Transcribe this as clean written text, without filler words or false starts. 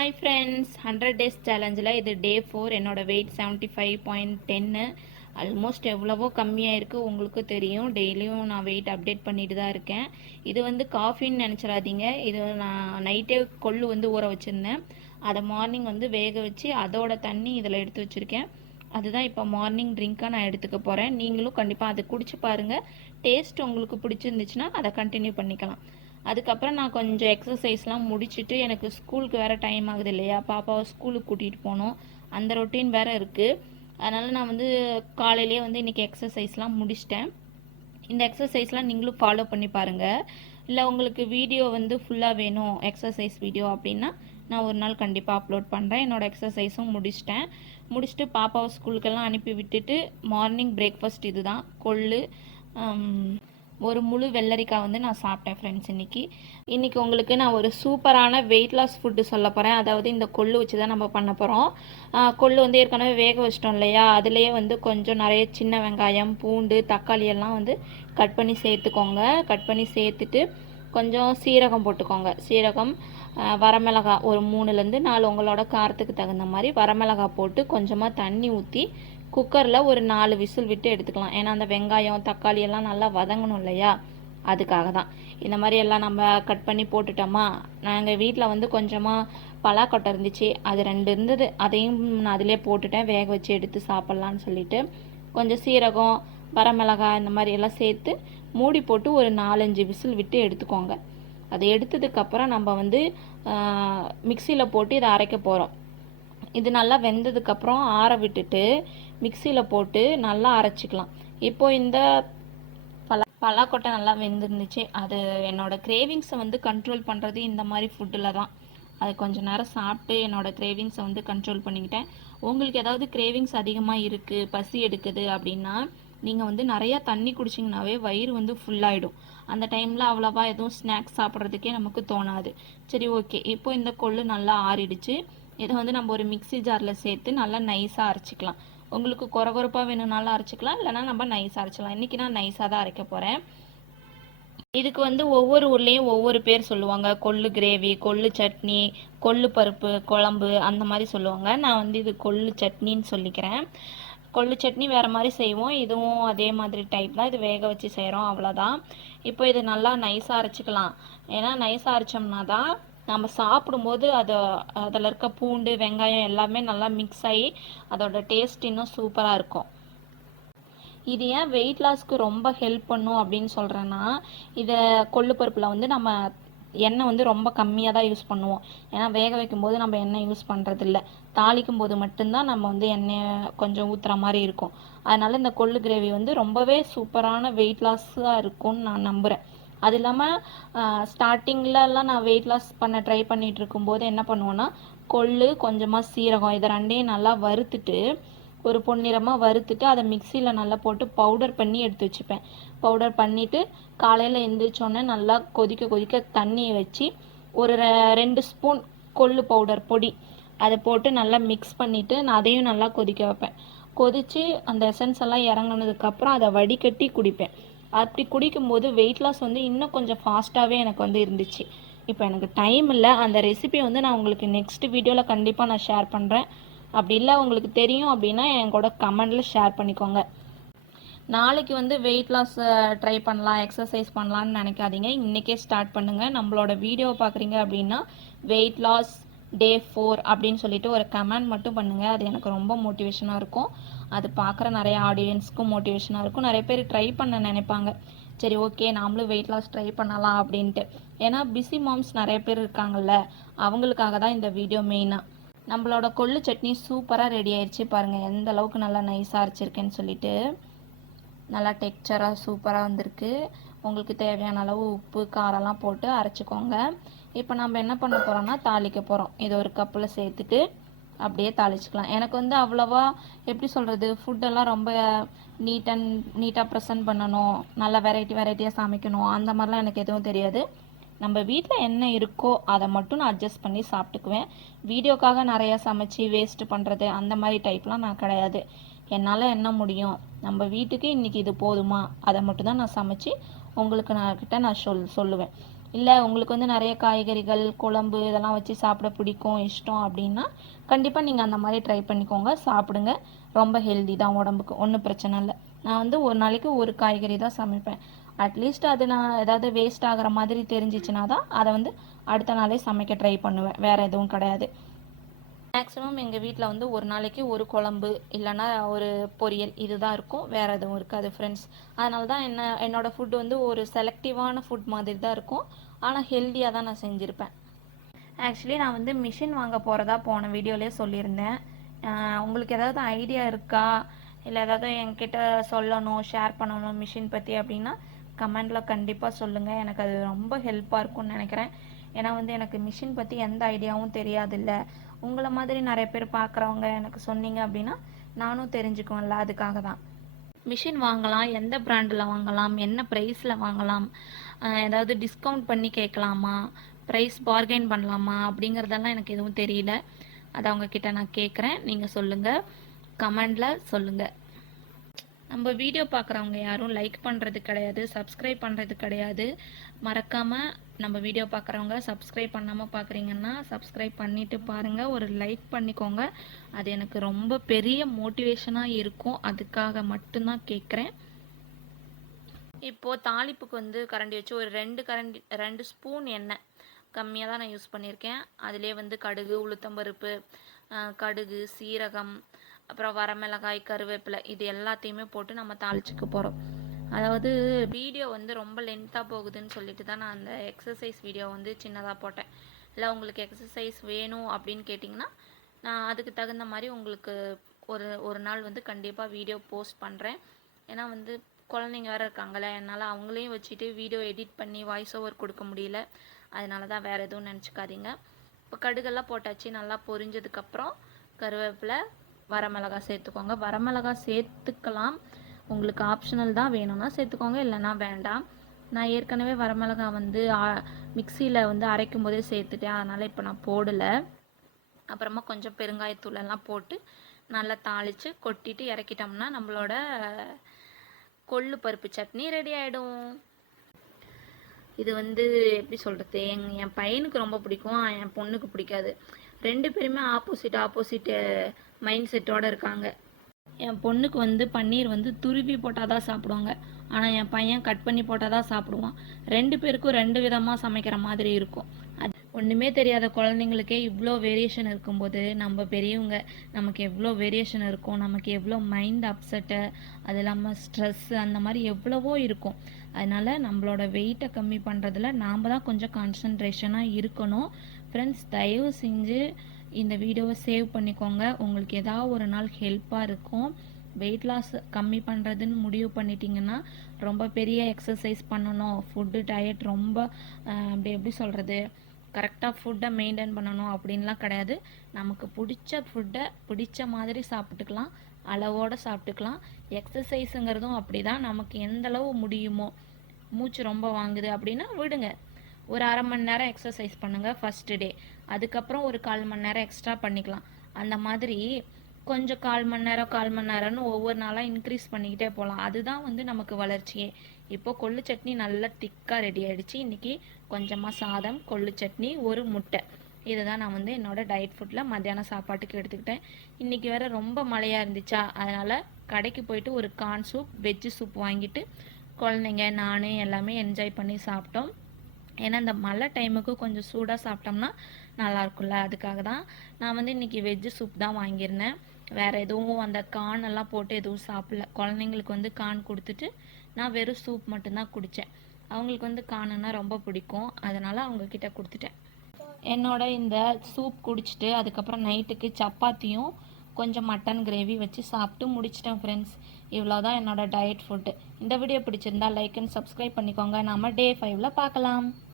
Hi friends, 100 days சேலஞ்சில் இது டே 4. என்னோடய wait 75.10. Almost எவ்வளவோ கம்மியாக இருக்குது. உங்களுக்கு தெரியும், டெய்லியும் நான் வெயிட் அப்டேட் பண்ணிட்டு தான் இருக்கேன். இது வந்து காஃபின்னு நினச்சிடாதீங்க. இது நான் நைட்டே கொள்ளு வந்து ஊற வச்சுருந்தேன். அதை மார்னிங் வந்து வேக வச்சு அதோட தண்ணி இதில் எடுத்து வச்சுருக்கேன். அதுதான் இப்போ மார்னிங் ட்ரிங்காக நான் எடுத்துக்க போகிறேன். நீங்களும் கண்டிப்பாக அதை குடிச்சு பாருங்கள். டேஸ்ட் உங்களுக்கு பிடிச்சிருந்துச்சுன்னா அதை கண்டினியூ பண்ணிக்கலாம். அதுக்கப்புறம் நான் கொஞ்சம் எக்ஸசைஸ்லாம் முடிச்சுட்டு, எனக்கு ஸ்கூலுக்கு வேறு டைம் ஆகுது இல்லையா, பாப்பாவை ஸ்கூலுக்கு கூட்டிகிட்டு போகணும். அந்த ரொட்டீன் வேறு இருக்குது. அதனால் நான் வந்து காலையிலேயே வந்து இன்றைக்கி எக்ஸசைஸ்லாம் முடிச்சிட்டேன். இந்த எக்ஸசைஸ்லாம் நீங்களும் ஃபாலோ பண்ணி பாருங்கள். இல்லை உங்களுக்கு வீடியோ வந்து ஃபுல்லாக வேணும், எக்ஸசைஸ் வீடியோ அப்படின்னா நான் ஒரு நாள் கண்டிப்பாக அப்லோட் பண்ணுறேன். என்னோடய எக்ஸசைஸும் முடிச்சுட்டு பாப்பாவை ஸ்கூலுக்கெல்லாம் அனுப்பி விட்டுட்டு மார்னிங் பிரேக்ஃபாஸ்ட் இது தான், கொள்ளு, ஒரு முழு வெள்ளரிக்காய் வந்து நான் சாப்பிட்டேன் ஃப்ரெண்ட்ஸ். இன்றைக்கி உங்களுக்கு நான் ஒரு சூப்பரான வெயிட் லாஸ் ஃபுட்டு சொல்ல போகிறேன். அதாவது இந்த கொள்ளு வச்சு தான் நம்ம பண்ண போகிறோம். கொள்ளு வந்து ஏற்கனவே வேக வச்சிட்டோம் இல்லையா, அதுலேயே வந்து கொஞ்சம் நிறைய சின்ன வெங்காயம், பூண்டு, தக்காளி எல்லாம் வந்து கட் பண்ணி சேர்த்துக்கோங்க. கட் பண்ணி சேர்த்துட்டு கொஞ்சம் சீரகம் போட்டுக்கோங்க. சீரகம், வரமிளகாய் ஒரு 3லேருந்து 4 உங்களோட காரத்துக்கு தகுந்த மாதிரி வரமிளகாய் போட்டு கொஞ்சமாக தண்ணி ஊற்றி குக்கரில் ஒரு 4 விசில் விட்டு எடுத்துக்கலாம். ஏன்னா அந்த வெங்காயம், தக்காளி எல்லாம் நல்லா வதங்கணும் இல்லையா, அதுக்காக தான். இந்த மாதிரி எல்லாம் நம்ம கட் பண்ணி போட்டுட்டோமா. நாங்கள் வீட்டில் வந்து கொஞ்சமாக பலாக்கொட்டை இருந்துச்சு, அது 2 இருந்தது, அதையும் நான் அதிலே போட்டுட்டேன், வேக வச்சு எடுத்து சாப்பிட்லான்னு சொல்லிட்டு. கொஞ்சம் சீரகம், வரமிளகாய் இந்த மாதிரி எல்லாம் சேர்த்து மூடி போட்டு ஒரு 4-5 விசில் விட்டு எடுத்துக்கோங்க. அதை எடுத்ததுக்கப்புறம் நம்ம வந்து மிக்சியில் போட்டு இதை அரைக்க போகிறோம். இது நல்லா வெந்ததுக்கப்புறம் ஆற விட்டுட்டு மிக்சியில் போட்டு நல்லா அரைச்சிக்கலாம். இப்போது இந்த பலாக்கொட்டை நல்லா வெந்துருந்துச்சு. அது என்னோடய கிரேவிங்ஸை வந்து கண்ட்ரோல் பண்ணுறது இந்த மாதிரி ஃபுட்டில் தான். அது கொஞ்சம் நேரம் சாப்பிட்டு என்னோடய கிரேவிங்ஸை வந்து கண்ட்ரோல் பண்ணிக்கிட்டேன். உங்களுக்கு ஏதாவது கிரேவிங்ஸ் அதிகமாக இருக்குது, பசி எடுக்குது அப்படின்னா நீங்கள் வந்து நிறையா தண்ணி குடிச்சிங்கனாவே வயிறு வந்து ஃபுல்லாகிடும். அந்த டைமில் அவ்வளோவா எதுவும் ஸ்நாக்ஸ் சாப்பிட்றதுக்கே நமக்கு தோணாது. சரி, ஓகே. இப்போ இந்த கொள்ளு நல்லா ஆறிடுச்சு. இதை வந்து நம்ம ஒரு மிக்சி ஜாரில் சேர்த்து நல்லா நைஸாக அரைச்சிக்கலாம். உங்களுக்கு கொரகொரப்பாக வேணும்னாலும் அரைச்சிக்கலாம், இல்லைனா நம்ம நைஸாக அரைச்சிக்கலாம். இன்றைக்கி நான் நைஸாக தான் அரைக்க போகிறேன். இதுக்கு வந்து ஒவ்வொரு ஊர்லேயும் ஒவ்வொரு பேர் சொல்லுவாங்க. கொள்ளு கிரேவி, கொள்ளு சட்னி, கொள்ளு பருப்பு குழம்பு அந்த மாதிரி சொல்லுவாங்க. நான் வந்து இது கொள்ளு சட்னின்னு சொல்லிக்கிறேன். கொள்ளு சட்னி வேறு மாதிரி செய்வோம், இதுவும் அதே மாதிரி டைப் தான். இது வேக வச்சு செய்கிறோம், அவ்வளோதான். இப்போ இது நல்லா நைஸாக அரைச்சிக்கலாம். ஏன்னா நைஸாக அரைச்சோம்னா தான் நம்ம சாப்பிடும்போது அதில் இருக்க பூண்டு, வெங்காயம் எல்லாமே நல்லா மிக்ஸ் ஆகி அதோட டேஸ்ட் இன்னும் சூப்பராக இருக்கும். இது ஏன் வெயிட் லாஸ்க்கு ரொம்ப ஹெல்ப் பண்ணும் அப்படின்னு சொல்கிறேன்னா, இதை கொள்ளு பருப்பில் வந்து நம்ம எண்ணெய் வந்து ரொம்ப கம்மியாக தான் யூஸ் பண்ணுவோம். ஏன்னா வேக வைக்கும்போது நம்ம எண்ணெய் யூஸ் பண்ணுறதில்ல, தாளிக்கும் போது மட்டும்தான் நம்ம வந்து எண்ணெயை கொஞ்சம் ஊற்றுற மாதிரி இருக்கும். அதனால் இந்த கொள்ளு கிரேவி வந்து ரொம்பவே சூப்பரான வெயிட் லாஸாக இருக்கும்னு நான் நம்புகிறேன். அது இல்லாமல் ஸ்டார்டிங்லலாம் நான் வெயிட் லாஸ் பண்ண ட்ரை பண்ணிகிட்டு இருக்கும்போது என்ன பண்ணுவோன்னா, கொள்ளு, கொஞ்சமாக சீரகம், இதை 2ஐயும் நல்லா வறுத்துட்டு, ஒரு பொன்னிறமாக வறுத்துட்டு அதை மிக்சியில் நல்லா போட்டு பவுடர் பண்ணி எடுத்து வச்சுப்பேன். பவுடர் பண்ணிவிட்டு காலையில் எழுந்திரிச்சோன்னே நல்லா கொதிக்க தண்ணியை வச்சு ஒரு 2 ஸ்பூன் கொள்ளு பவுடர் பொடி அதை போட்டு நல்லா மிக்ஸ் பண்ணிவிட்டு நான் அதையும் நல்லா கொதிக்க வைப்பேன். கொதித்து அந்த எசன்ஸ் எல்லாம் இறங்கினதுக்கப்புறம் அதை வடிகட்டி குடிப்பேன். அப்படி குடிக்கும்போது வெயிட் லாஸ் வந்து இன்னும் கொஞ்சம் ஃபாஸ்ட்டாகவே எனக்கு வந்து இருந்துச்சு. இப்போ எனக்கு டைம் இல்லை, அந்த ரெசிபி வந்து நான் உங்களுக்கு நெக்ஸ்ட் வீடியோவில் கண்டிப்பாக நான் ஷேர் பண்ணுறேன். அப்படி இல்லை உங்களுக்கு தெரியும் அப்படின்னா என் கூட கமெண்டில் ஷேர் பண்ணிக்கோங்க. நாளைக்கு வந்து வெயிட் லாஸ் ட்ரை பண்ணலாம், எக்ஸசைஸ் பண்ணலான்னு நினைக்காதீங்க, இன்றைக்கே ஸ்டார்ட் பண்ணுங்கள். நம்மளோட வீடியோ பார்க்குறீங்க அப்படின்னா வெயிட் லாஸ் டே 4 அப்படின்னு சொல்லிட்டு ஒரு கமெண்ட் மட்டும் பண்ணுங்கள். அது எனக்கு ரொம்ப மோட்டிவேஷனாக இருக்கும். அது பார்க்குற நிறைய ஆடியன்ஸ்க்கும் மோட்டிவேஷனாக இருக்கும். நிறைய பேர் ட்ரை பண்ண நினைப்பாங்க, சரி ஓகே நாமளும் வெயிட் லாஸ் ட்ரை பண்ணலாம் அப்படின்ட்டு. ஏன்னா பிஸி மாம்ஸ் நிறைய பேர் இருக்காங்கல்ல, அவங்களுக்காக தான் இந்த வீடியோ மெயினாக. நம்மளோட கொள்ளு சட்னி சூப்பராக ரெடி ஆயிடுச்சு பாருங்கள், எந்த அளவுக்கு நல்லா நைஸாக அரைச்சிருக்கேன்னு சொல்லிட்டு. நல்லா டெக்ஸ்சராக சூப்பராக வந்திருக்கு. உங்களுக்கு தேவையான அளவு உப்பு, காரம்லாம் போட்டு அரைச்சிக்கோங்க. இப்போ நம்ம என்ன பண்ண போகிறோம்னா தாளிக்க போகிறோம். இதை ஒரு கப்பில் சேர்த்துட்டு அப்படியே தாளிச்சிக்கலாம். எனக்கு வந்து அவ்வளோவா எப்படி சொல்கிறது, ஃபுட்டெல்லாம் ரொம்ப நீட்டாக ப்ரெசென்ட் பண்ணணும், நல்லா வெரைட்டியாக சமைக்கணும், அந்த மாதிரிலாம் எனக்கு எதுவும் தெரியாது. நம்ம வீட்டில் என்ன இருக்கோ அதை மட்டும் நான் அட்ஜஸ்ட் பண்ணி சாப்பிட்டுக்குவேன். வீடியோக்காக நிறையா சமைச்சு வேஸ்ட்டு பண்ணுறது அந்த மாதிரி டைப்லாம் நான் கிடையாது. என்னால் என்ன முடியும், நம்ம வீட்டுக்கு இன்றைக்கி இது போதுமா, அதை மட்டும்தான் நான் சமைச்சு உங்களுக்கு நான் சொல்லுவேன். இல்லை உங்களுக்கு வந்து நிறைய காய்கறிகள் குழம்பு இதெல்லாம் வச்சு சாப்பிட பிடிக்கும் இஷ்டம் அப்படின்னா கண்டிப்பாக நீங்கள் அந்த மாதிரி ட்ரை பண்ணிக்கோங்க, சாப்பிடுங்க. ரொம்ப ஹெல்தி தான் உடம்புக்கு, ஒன்றும் பிரச்சனை இல்லை. நான் வந்து ஒரு நாளைக்கு ஒரு காய்கறி தான் சமைப்பேன். அட்லீஸ்ட் அது நான் ஏதாவது வேஸ்ட் ஆகிற மாதிரி தெரிஞ்சிச்சுன்னா தான் அதை வந்து அடுத்த நாளே சமைக்க ட்ரை பண்ணுவேன், வேறு எதுவும் கிடையாது. மேக்ஸிமம் எங்கள் வீட்டில் வந்து ஒரு நாளைக்கு ஒரு குழம்பு இல்லைன்னா ஒரு பொரியல் இதுதான் இருக்கும், வேறு எதுவும் இருக்காது ஃப்ரெண்ட்ஸ். அதனால தான் என்னோடய ஃபுட் வந்து ஒரு செலக்டிவான ஃபுட் மாதிரி தான் இருக்கும், ஆனால் ஹெல்த்தியாக தான் நான் செஞ்சுருப்பேன். ஆக்சுவலி நான் வந்து மிஷின் வாங்க போகிறதா போன வீடியோலேயே சொல்லியிருந்தேன். உங்களுக்கு ஏதாவது ஐடியா இருக்கா, இல்லை ஏதாவது என்கிட்ட சொல்லணும் ஷேர் பண்ணணும் மிஷின் பற்றி அப்படின்னா கமெண்டில் கண்டிப்பாக சொல்லுங்கள். எனக்கு அது ரொம்ப ஹெல்ப்பாக இருக்கும்னு நினைக்கிறேன். ஏன்னா வந்து எனக்கு மிஷின் பற்றி எந்த ஐடியாவும் தெரியாதில்ல. உங்களை மாதிரி நிறைய பேர் பார்க்குறவங்க எனக்கு சொன்னீங்க அப்படின்னா நானும் தெரிஞ்சுக்குவேன்ல, அதுக்காக தான். மிஷின் வாங்கலாம், எந்த பிராண்டில் வாங்கலாம், என்ன ப்ரைஸில் வாங்கலாம், ஏதாவது டிஸ்கவுண்ட் பண்ணி கேட்கலாமா, ப்ரைஸ் பார்கெயின் பண்ணலாமா அப்படிங்கிறதெல்லாம் எனக்கு எதுவும் தெரியல. அதை அவங்கக்கிட்ட நான் கேட்குறேன், நீங்கள் சொல்லுங்கள், கமெண்டில் சொல்லுங்கள். நம்ம வீடியோ பார்க்குறவங்க யாரும் லைக் பண்ணுறது கிடையாது, சப்ஸ்கிரைப் பண்ணுறது கிடையாது. மறக்காமல் நம்ம வீடியோ பார்க்குறவங்க சப்ஸ்கிரைப் பண்ணாமல் பார்க்குறீங்கன்னா சப்ஸ்கிரைப் பண்ணிவிட்டு பாருங்கள், ஒரு லைக் பண்ணிக்கோங்க. அது எனக்கு ரொம்ப பெரிய மோட்டிவேஷனாக இருக்கும், அதுக்காக மட்டும்தான் கேட்குறேன். இப்போது தாளிப்புக்கு வந்து கரண்டி வச்சு ஒரு 2 ஸ்பூன் எண்ணெய் கம்மியாக தான் நான் யூஸ் பண்ணியிருக்கேன். அதிலே வந்து கடுகு, உளுத்தம்பருப்பு, கடுகு, சீரகம், அப்புறம் வரமிளகாய், கருவேப்பிலை இது எல்லாத்தையுமே போட்டு நம்ம தாளிச்சுக்க போகிறோம். அதாவது வீடியோ வந்து ரொம்ப லென்த்தாக போகுதுன்னு சொல்லிட்டு தான் நான் அந்த எக்ஸசைஸ் வீடியோ வந்து சின்னதாக போட்டேன். இல்லை உங்களுக்கு எக்ஸசைஸ் வேணும் அப்படின்னு கேட்டிங்கன்னா நான் அதுக்கு தகுந்த மாதிரி உங்களுக்கு ஒரு நாள் வந்து கண்டிப்பாக வீடியோ போஸ்ட் பண்ணுறேன். ஏன்னா வந்து குழந்தைங்க வேறு இருக்காங்களே, என்னால் அவங்களையும் வச்சுட்டு வீடியோ எடிட் பண்ணி வாய்ஸ் ஓவர் கொடுக்க முடியல. அதனால தான், வேறு எதுவும் நினச்சிக்காதீங்க. இப்போ கடுகெல்லாம் போட்டாச்சு, நல்லா பொரிஞ்சதுக்கப்புறம் கருவேப்பிலை, வரமிளகாய் சேர்த்துக்கோங்க. வரமிளகாய் சேர்த்துக்கலாம், உங்களுக்கு ஆப்ஷனல் தான், வேணும்னா சேர்த்துக்கோங்க, இல்லைன்னா வேண்டாம். நான் ஏற்கனவே வரமிளகாய் வந்து மிக்சியில் வந்து அரைக்கும் போதே சேர்த்துட்டேன், அதனால் இப்போ நான் போடலை. அப்புறமா கொஞ்சம் பெருங்காயத்தூள் எல்லாம் போட்டு நல்லா தாளித்து கொட்டிட்டு இறக்கிட்டோம்னா நம்மளோட கொள்ளு பருப்பு சட்னி ரெடி ஆகிடும். இது வந்து எப்படி சொல்கிறது, என் பையனுக்கு ரொம்ப பிடிக்கும், என் பொண்ணுக்கு பிடிக்காது. 2 பேருமே ஆப்போசிட் மைண்ட் செட்டோடு இருக்காங்க. என் பொண்ணுக்கு வந்து பன்னீர் வந்து துருவி போட்டால் தான் சாப்பிடுவாங்க, ஆனால் என் பையன் கட் பண்ணி போட்டால் தான் சாப்பிடுவான். 2 பேருக்கும் 2 விதமாக சமைக்கிற மாதிரி இருக்கும். அது ஒன்றுமே தெரியாத குழந்தைங்களுக்கே இவ்வளோ வேரியேஷன் இருக்கும்போது நம்ம பெரியவங்க நமக்கு எவ்வளோ வேரியேஷன் இருக்கும், நமக்கு எவ்வளோ மைண்ட் அப்செட்டு, அது இல்லாமல் ஸ்ட்ரெஸ்ஸு, அந்த மாதிரி எவ்வளவோ இருக்கும். அதனால் நம்மளோட வெயிட்டை கம்மி பண்ணுறதுல நாம் தான் கொஞ்சம் கான்சன்ட்ரேஷனாக இருக்கணும். ஃப்ரெண்ட்ஸ், தயவு செஞ்சு இந்த வீடியோவை சேவ் பண்ணிக்கோங்க, உங்களுக்கு ஏதாவது ஒரு நாள் ஹெல்ப்பாக இருக்கும். வெயிட் லாஸ் கம்மி பண்ணுறதுன்னு முடிவு பண்ணிட்டீங்கன்னா ரொம்ப பெரிய எக்ஸசைஸ் பண்ணணும், ஃபுட்டு டயட் ரொம்ப அப்படி எப்படி சொல்கிறது, கரெக்டாக ஃபுட்டை மெயின்டைன் பண்ணணும் அப்படின்லாம் கிடையாது. நமக்கு பிடிச்ச ஃபுட்டை பிடிச்ச மாதிரி சாப்பிட்டுக்கலாம், அளவோடு சாப்பிட்டுக்கலாம். எக்ஸசைஸுங்கிறதும் அப்படி தான், நமக்கு எந்தளவு முடியுமோ. மூச்சு ரொம்ப வாங்குது அப்படின்னா விடுங்க, ஒரு அரை மணி நேரம் எக்ஸசைஸ் பண்ணுங்கள் ஃபஸ்ட்டு டே, அதுக்கப்புறம் ஒரு 1/4 மணி நேரம் எக்ஸ்ட்ரா பண்ணிக்கலாம். அந்த மாதிரி கொஞ்சம் 1/4 மணி நேரம்னு ஒவ்வொரு நாளாக இன்க்ரீஸ் பண்ணிக்கிட்டே போகலாம். அதுதான் வந்து நமக்கு வளர்ச்சியே. இப்போ கொள்ளு சட்னி நல்லா திக்காக ரெடி ஆகிடுச்சு. இன்றைக்கி கொஞ்சமாக சாதம், கொள்ளு சட்னி, ஒரு முட்டை, இதுதான் நான் வந்து என்னோடய டயட் ஃபுட்டில் மத்தியானம் சாப்பாட்டுக்கு எடுத்துக்கிட்டேன். இன்றைக்கி வேறு ரொம்ப மழையாக இருந்துச்சா, அதனால் கடைக்கு போயிட்டு ஒரு கார்ன் சூப், வெஜ்ஜு சூப் வாங்கிட்டு குழந்தைங்க நான் எல்லாமே என்ஜாய் பண்ணி சாப்பிட்டோம். ஏன்னா இந்த மழை டைமுக்கு கொஞ்சம் சூடாக சாப்பிட்டோம்னா நல்லாயிருக்கும்ல, அதுக்காக தான் நான் வந்து இன்றைக்கி வெஜ்ஜு சூப் தான் வாங்கியிருந்தேன். வேறு எதுவும் அந்த கார்ன் எல்லாம் போட்டு எதுவும் சாப்பிடல. குழந்தைங்களுக்கு வந்து கார்ன் கொடுத்துட்டு நான் வெறும் சூப் மட்டும்தான் குடித்தேன். அவங்களுக்கு வந்து கார்னுன்னா ரொம்ப பிடிக்கும், அதனால் அவங்கக்கிட்ட கொடுத்துட்டேன். என்னோட இந்த சூப் குடிச்சிட்டு அதுக்கப்புறம் நைட்டுக்கு சப்பாத்தியும் கொஞ்சம் மட்டன் கிரேவி வச்சு சாப்பிட்டு முடிச்சிட்டேன் ஃப்ரெண்ட்ஸ். இவ்வளோதான் என்னோட டயட் ஃபுட்டு. இந்த வீடியோ பிடிச்சிருந்தா லைக் அண்ட் சப்ஸ்கிரைப் பண்ணிக்கோங்க. நம்ம Day 5ல் பார்க்கலாம்.